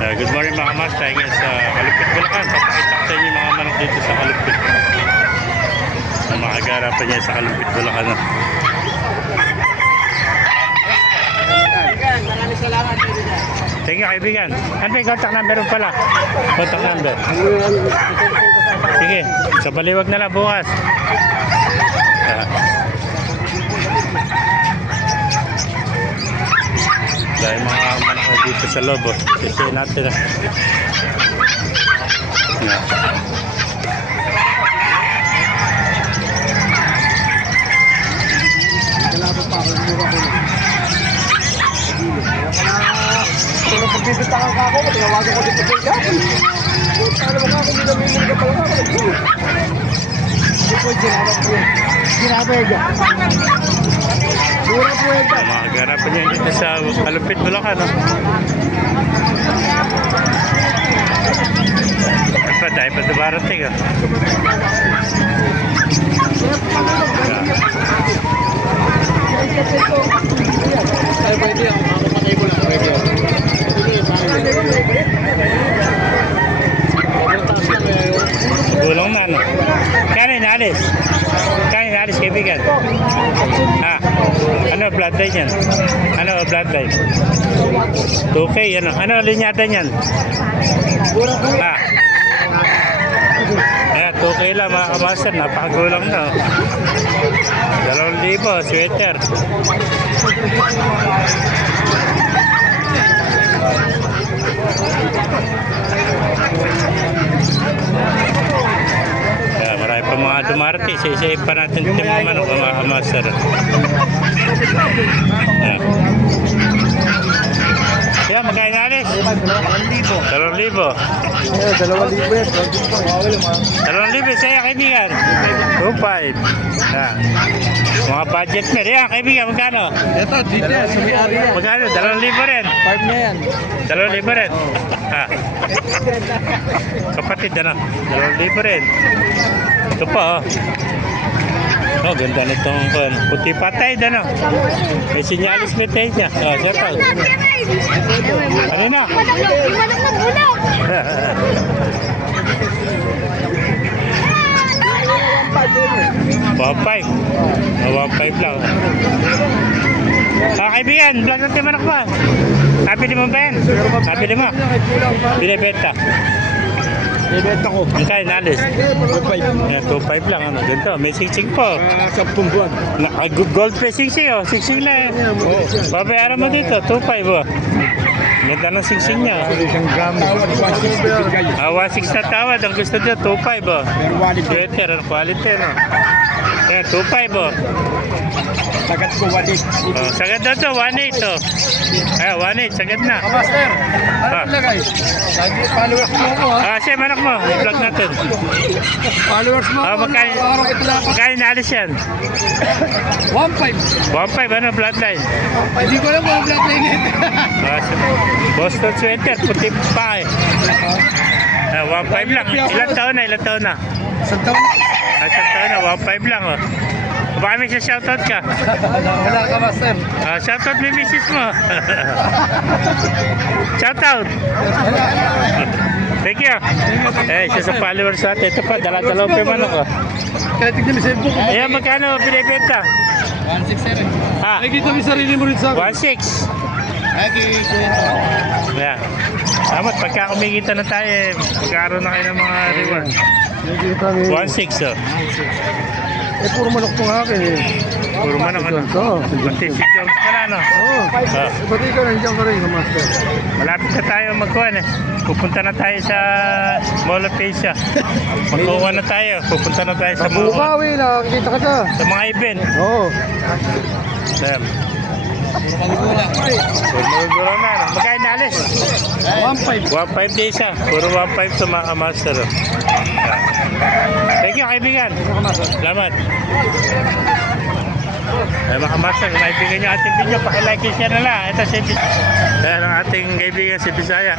Good morning mga kamas, tayo ngayon sa Kalupit, Bulacan. Papakita ko sa inyo yung mga manok dito sa Kalupit. Ang mga agarapan niya sa Kalupit, Bulacan. Maraming salamat. Thank you kaibigan. Ano yung contact number mo pala? Contact number. Sige, sa baliwag na lang bukas. Dahil mga manok na dito sa loob. Sisihin natin. Kung pagbibitangan ka ako, tinawagan ko dito sa gawin. Ano mo nga ako, nilamimig ka pala ako. Hindi po, ginaba po yan. Ginaba yan. Mura po yan. Mga agarapan niya dito sa Kalupit, Bulacan. Ito, dahil pa dumarating. Ay, pwede ako. Makapatay ko lang. Pwede ako. Gulong na, no? Kaya inalis? Kaya inalis, kaibigan? Ano bloodline yan? Ano bloodline? 2K, ano linyada yan? Ayan, 2K lang mga kamaster, napakagulang na. 2,000, sweater. Kaya marami pa mga dumarating. Isa-isahin pa natin ito mga manok mga kamaster. Kaya magkain alis? 2,000. 2,000 yan. 2,000 sa'yo kaibigan. 2,500. Mga budget na rin. Kaibigan, magkano? Ito, dito yan. Sumi-ari yan. Magkano? 2,000 rin. 5 na yan. 2,000 rin. Kapatid, 2,000 rin. Ito pa, oh, ganda nitong puti patay, may sinyalis may tayo niya. Shout out. Ano na? Manok na bulok. 1,500 lang. Kaibigan, vlog natin manok ba? Nabili mo ba yan? Nabili mo? Binibenta. Ibenta ko. Ang kain alis? 2.5. 2,500 lang. Ganito, may siksing po. 10 buwan. Gold press siksing, oh. Siksing lang. Babayaran mo dito, 2,500, oh. Ganda ng siksing niya. Isang gram. 1,600 na tawad. Ang gusto niya, 2,500, oh. Sweater, ang quality, no? Yan, 2,500, oh. Sagat ko 1.8. Oh, sagad na to, 1,800, oh. 1,800, sagad na. Master, ano lagay? Lagi followers mo ako, ha? Siya, manok mo. I-vlog natin. Followers mo ako. Magkain alis yan? 1.5. 1,500, ano, bloodline? Hindi ko alam kung bloodline ito. Boston sweater, puti pa eh. 1,500 lang. Ilang taon na? Isang taon na. Isang taon na, 1,500 lang, oh. Baka may siya shoutout ka. Wala ka, Master. Shoutout may misis mo. Shoutout. Thank you. Isa sa followers natin. Ito pa, dala-dalaw pa yung manok, oh. Kaya tignan mo sa Facebook. Ayan, magkano binibenta? 1.6 Ha? Nakikita mo yung sarili mo rin sa akin. 1,600. Lagi ko yan. Ayan. Dapat pagka kumikita na tayo, magkaroon na kayo ng mga reward. Nakikita mo yung... 1,600, oh. Puro manok po nga akin eh. Puro manok, ano? Pati si Jones ka na, no? Oo. Pati ka nandiyan ka rin, Master. Malapit na tayo magkuhan, eh. Pupunta na tayo sa Mall of Asia. Magkuha na tayo. Pupunta na tayo sa mga, Bukawi, nakakita ka siya. sa mga event. Oo. Ayan. Puro na, no? Magkain na alis? 1.5. 1,500 days, ah. Puro 1,500 to mga master. Thank you, kaibigan. Salamat. Mga master, kung naibigan nyo ating video, pakilike and share na lang. Ito si ang ating kaibigan si Bisaya.